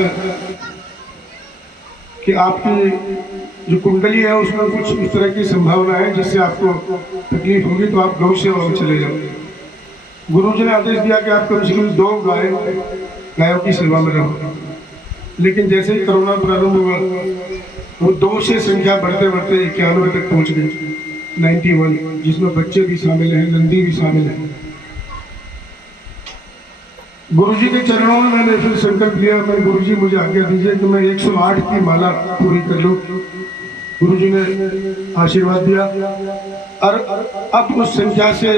है कि आपकी जो कुंडली है उसमें कुछ इस तरह की संभावना है जिससे आपको तकलीफ होगी, तो आप गौ सेवा में चले जाओ। गुरुजी ने आदेश दिया कि आप कम से कम 2 गायों की सेवा में रहो। लेकिन जैसे ही कोरोना प्रारंभ हुआ वो 2 से संख्या बढ़ते बढ़ते 91 तक पहुंच गई, 91, जिसमें बच्चे भी शामिल हैं, नंदी भी शामिल हैं। गुरुजी के चरणों में मैंने फिर संकल्प लिया, मैं गुरुजी मुझे आज्ञा दीजिए कि मैं 108 की माला पूरी कर लूं। गुरुजी ने आशीर्वाद दिया और अब उस संख्या से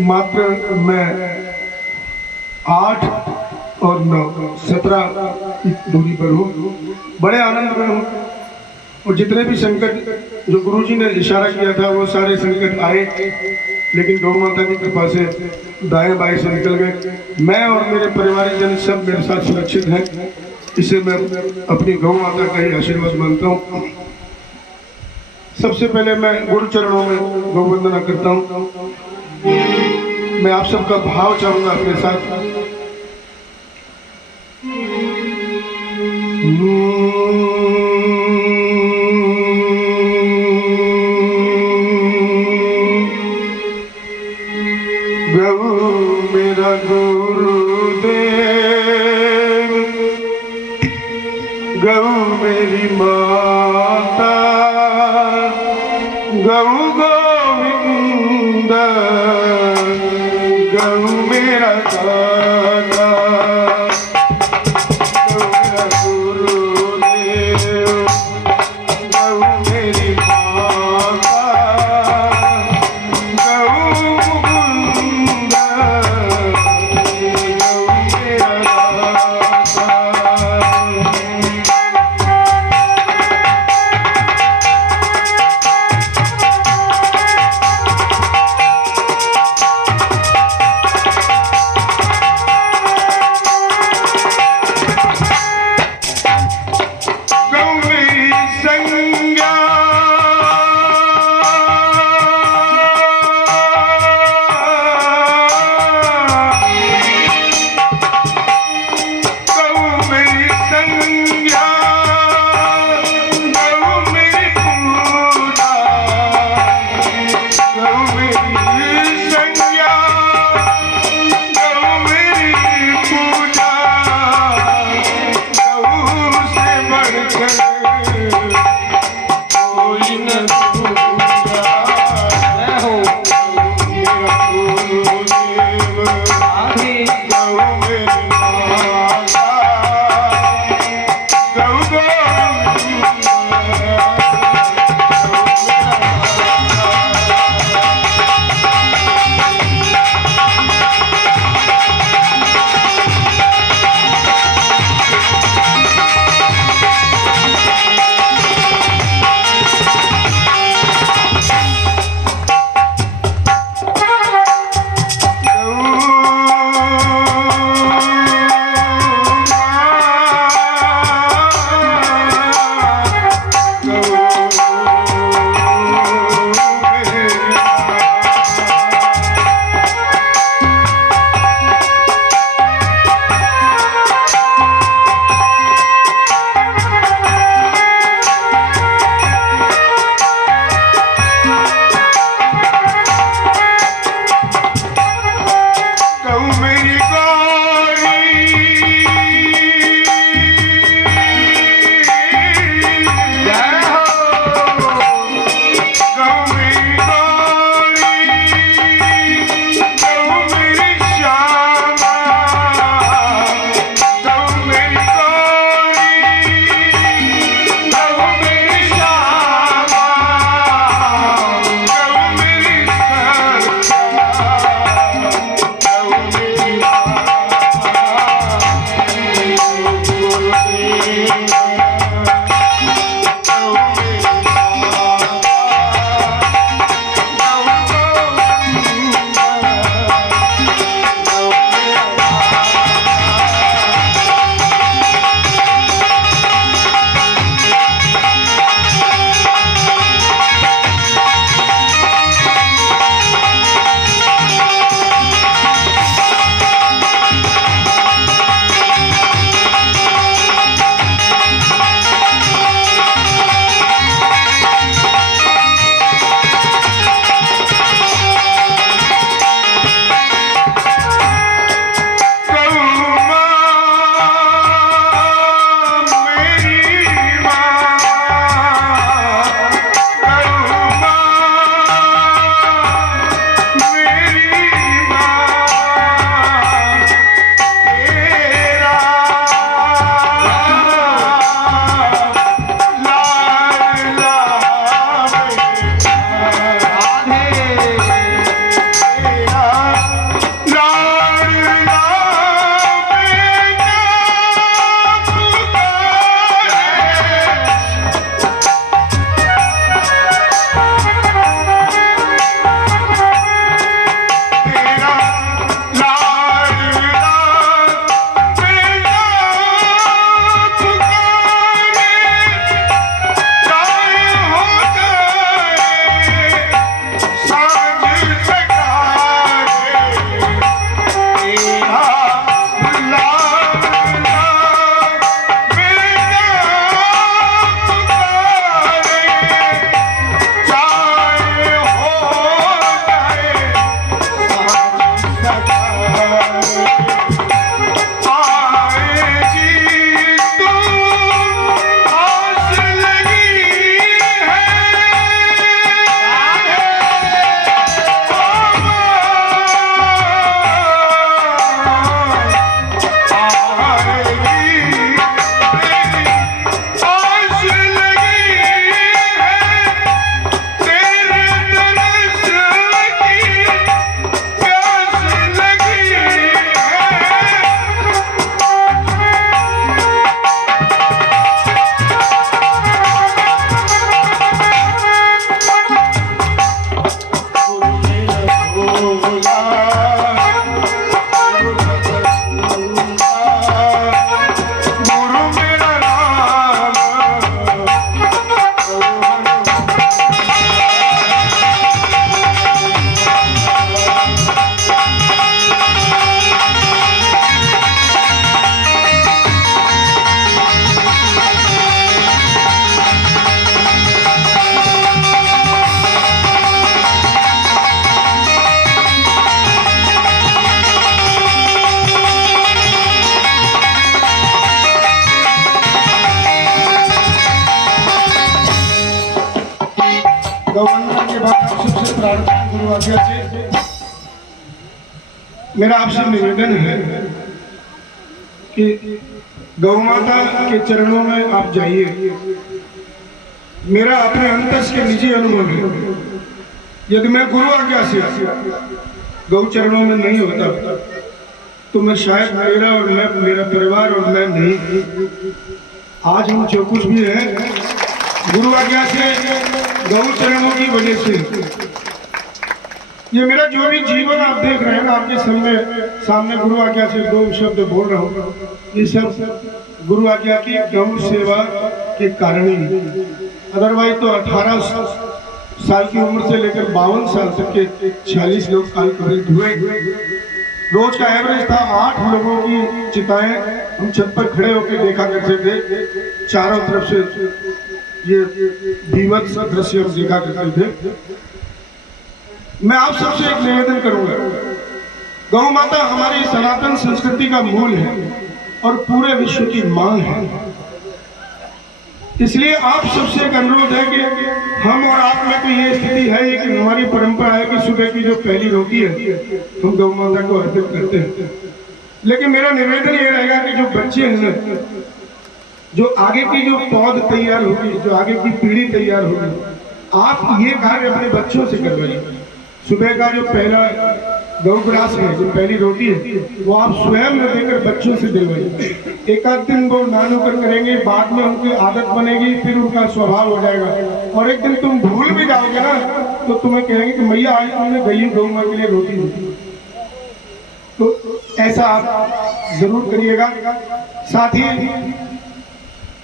मात्र मैं 8 और 9, 17 की दूरी पर हूँ। बड़े आनंद में हूँ। और जितने भी संकट जो गुरुजी ने इशारा किया था वो सारे संकट आए, लेकिन गौ माता की कृपा से दाएं बाएं से निकल गए। मैं और मेरे परिवारजन सब मेरे साथ सुरक्षित हैं। इसे मैं अपनी गौ माता का ही आशीर्वाद मानता हूँ। सबसे पहले मैं गुरु चरणों में गौ वंदना करता हूँ। मैं आप सबका भाव चाहूंगा अपने साथ। गौ मेरा गुरुदेव, गौ मेरी माता, गौ गोविंद, गौ मेरा दादा, गौ मेरा गुरुदेव, गौ मेरी माता, गौ मुकुंद, गौ मेरा दादा। आज्ञा से मेरा आपसे निवेदन है कि गौ माता के चरणों में आप जाइए। मेरा अपने अंतस के निजी अनुभव है, यदि मैं गुरु आज्ञा से गौ चरणों में नहीं होता तो मैं शायद मेरा और मैं मेरा परिवार और मैं नहीं। आज हम जो कुछ भी है गुरु आज्ञा से गौ चरणों की वजह से। ये मेरा जो भी जीवन आप देख रहे हैं ना, आपके सामने गुरु आज्ञा से दो शब्द बोल रहा हूँ, ये सब गुरु आज्ञा की गौ सेवा के कारण ही। अदरवाइज तो 18 साल की उम्र से लेकर 52 साल तक के 46 लोग काल कवरित हुए। रोज का एवरेज था 8 लोगों की चिताएं हम छत पर खड़े होकर देखा करते थे। चारों तरफ से ये भीभत्स दृश्य हम देखा करते थे। मैं आप सबसे एक निवेदन करूंगा, गौ माता हमारी सनातन संस्कृति का मूल है और पूरे विश्व की मांग है। इसलिए आप सबसे एक अनुरोध है कि हम और आप में तो ये स्थिति है कि हमारी परंपरा है कि सुबह की जो पहली रोटी है हम गौ माता को अर्पित करते हैं। लेकिन मेरा निवेदन ये रहेगा कि जो बच्चे हैं, जो आगे की जो पौध तैयार होगी, जो आगे की पीढ़ी तैयार होगी, आप ये कार्य अपने बच्चों से करवाइए। सुबह का जो पहला गौग्रास है, जो पहली रोटी है, वो आप स्वयं न देकर बच्चों से दिलवाइए। एक आध दिन वो नानू कर करेंगे, बाद में उनकी आदत बनेगी, फिर उनका स्वभाव हो जाएगा। और एक दिन तुम भूल भी जाओगे ना तो तुम्हें कहेंगे कि मैया आज तुमने गई गौ माँ के लिए रोटी दी। तो ऐसा आप जरूर करिएगा। साथ ही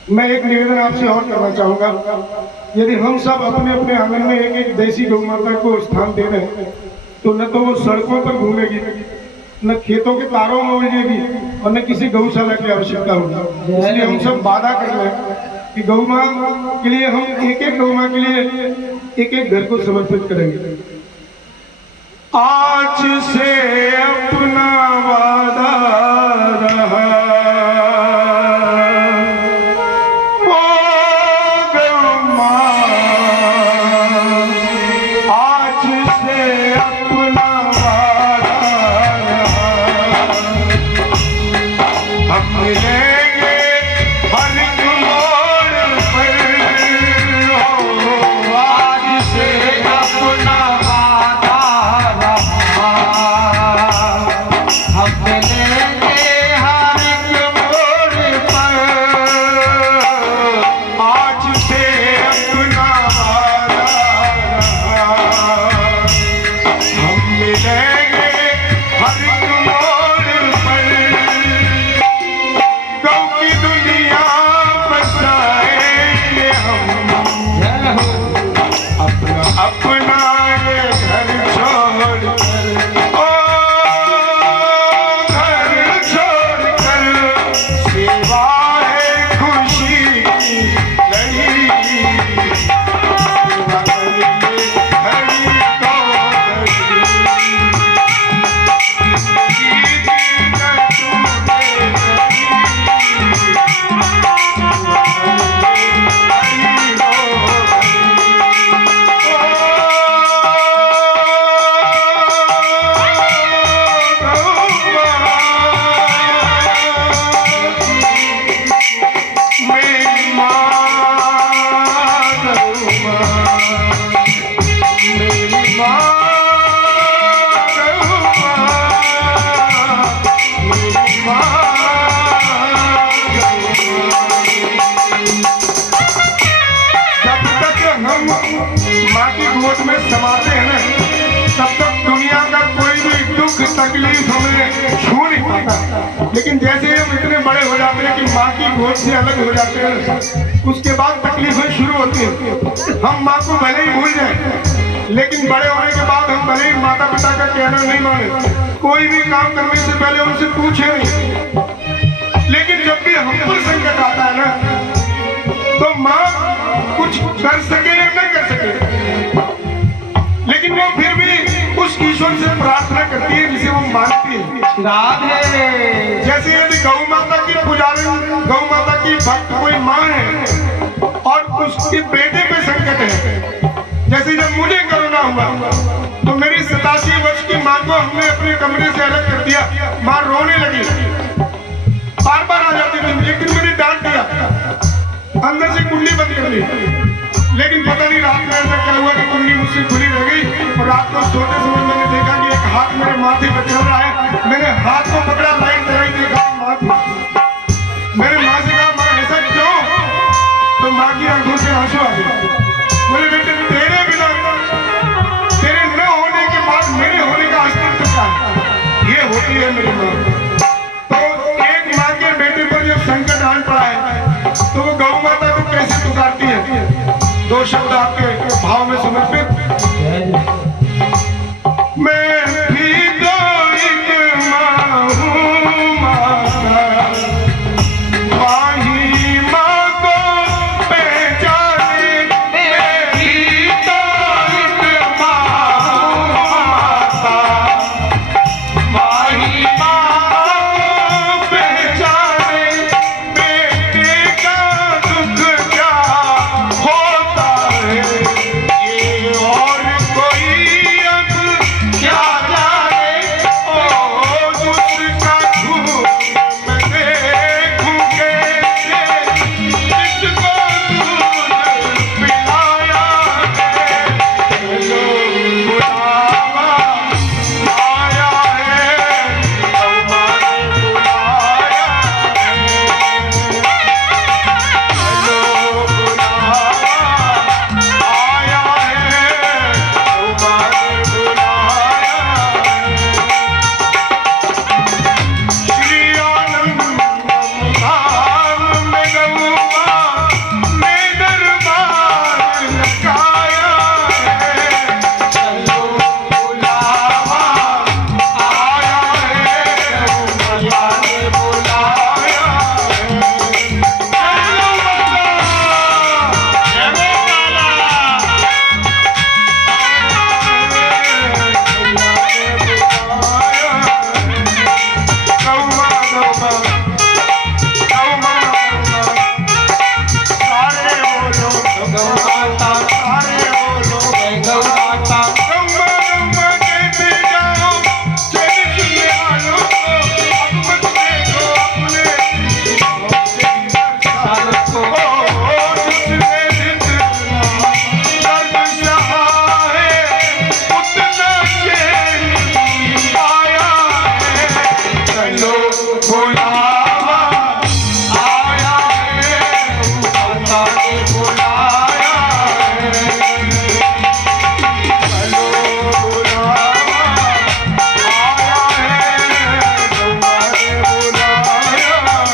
मैं एक निवेदन आपसे और करना चाहूंगा, यदि हम सब अपने अपने आंगन में एक एक देसी गौ माता को स्थान दे रहे हैं तो न तो वो सड़कों पर घूमेगी, न खेतों के तारों में उलझेगी और न किसी गौशाला की आवश्यकता होगी। इसलिए हम सब वादा कर रहे हैं कि गौ माँ के लिए हम एक एक गौ माँ के लिए एक एक घर को समर्पित करेंगे। आज से अपना वादा रहा, तकलीफ हमें छू नहीं पाता। लेकिन जैसे हम इतने बड़े हो जाते हैं कि माँ की गोद से अलग हो जाते हैं, उसके बाद तकलीफें शुरू होती हैं। हम माँ को भले ही भूल जाए, लेकिन बड़े होने के बाद हम भले ही माता पिता का कहना नहीं माने, कोई भी काम करने से पहले उनसे पूछे नहीं। लेकिन जब भी हम पर संकट आता है ना, तो माँ कुछ कर सके या न कर सके, लेकिन वो फिर भी उस ईश्वर से प्रार्थना करती है जिसे वो मानती है। राधे। जैसे यदि गौ माता की पुजारी, गौ माता की भक्त कोई माँ है और उसके बेटे पे संकट है, जैसे जब मुझे कोरोना हुआ तो मेरी कमरे से अलग कर दिया। माँ रोने लगी, बार बार आ जाती थी। एक दिन मैंने डांट दिया, अंदर से कुंडी बंद कर दी। लेकिन पता नहीं रात में ऐसा क्या हुआ कि कुंडी मुझसे खुली रह गई। और रात को सोते समय मैंने देखा कि एक हाथ मेरे माथे पर चल रहा है। मैंने हाथ को पकड़ा, लाइन कराई, देखा माँ थी। मैंने माँ से कहा, माँ ऐसा क्यों? तो माँ की आंखों से आंसू आ गए। बोले बेटे, तेरे बिना, तेरे न होने के बाद मेरे होने का अस्तित्व क्या है? ये होती है मेरी माँ। तो एक माँ के बेटे पर जब संकट आन पड़ा है तो वो गौ माता को कैसे पुकारती है? दो शब्द आपके भाव में समर्पित। मैं भी तो एक माँ हूँ, माता माही माँ को पहचाने। मैं भी तो एक माँ हूँ, माता माही माँ को पहचाने। बेटे का दुख क्या होता है, ये और कोई अब क्या जाने। ओ उसका धूप मैं देखूं कैसे, जिसको दूध पिलाया है। चलो बुलावा आया है, अम्मा ने बुलाया है। चलो बुलावा आया है, अम्मा ने बुलाया है। श्री आनंद धाम में गौ माँ ने दरबार लगाया है। चलो बुलावा आया है, अम्मा ने बुलाया है। चलो बुलावा आया है, माता ने बुलाया है। चलो बुलावा आया है, अम्मा ने बुलाया है।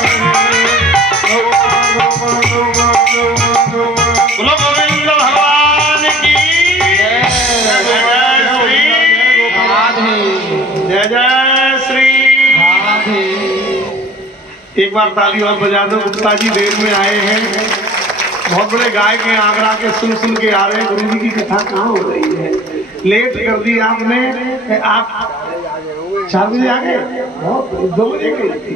बोलो गोविंद भगवान की जय। जय जय श्री। एक बार ताली और बजा दो। गुप्ता जी देर में आए हैं, बहुत बड़े गायक हैं, आगरा के, सुन सुन के आ रहे हैं। गुरु जी की कथा कहाँ हो रही है? लेट कर दी आपने। आप 4 बजे आ गए, बहुत 2 बजे गई थी।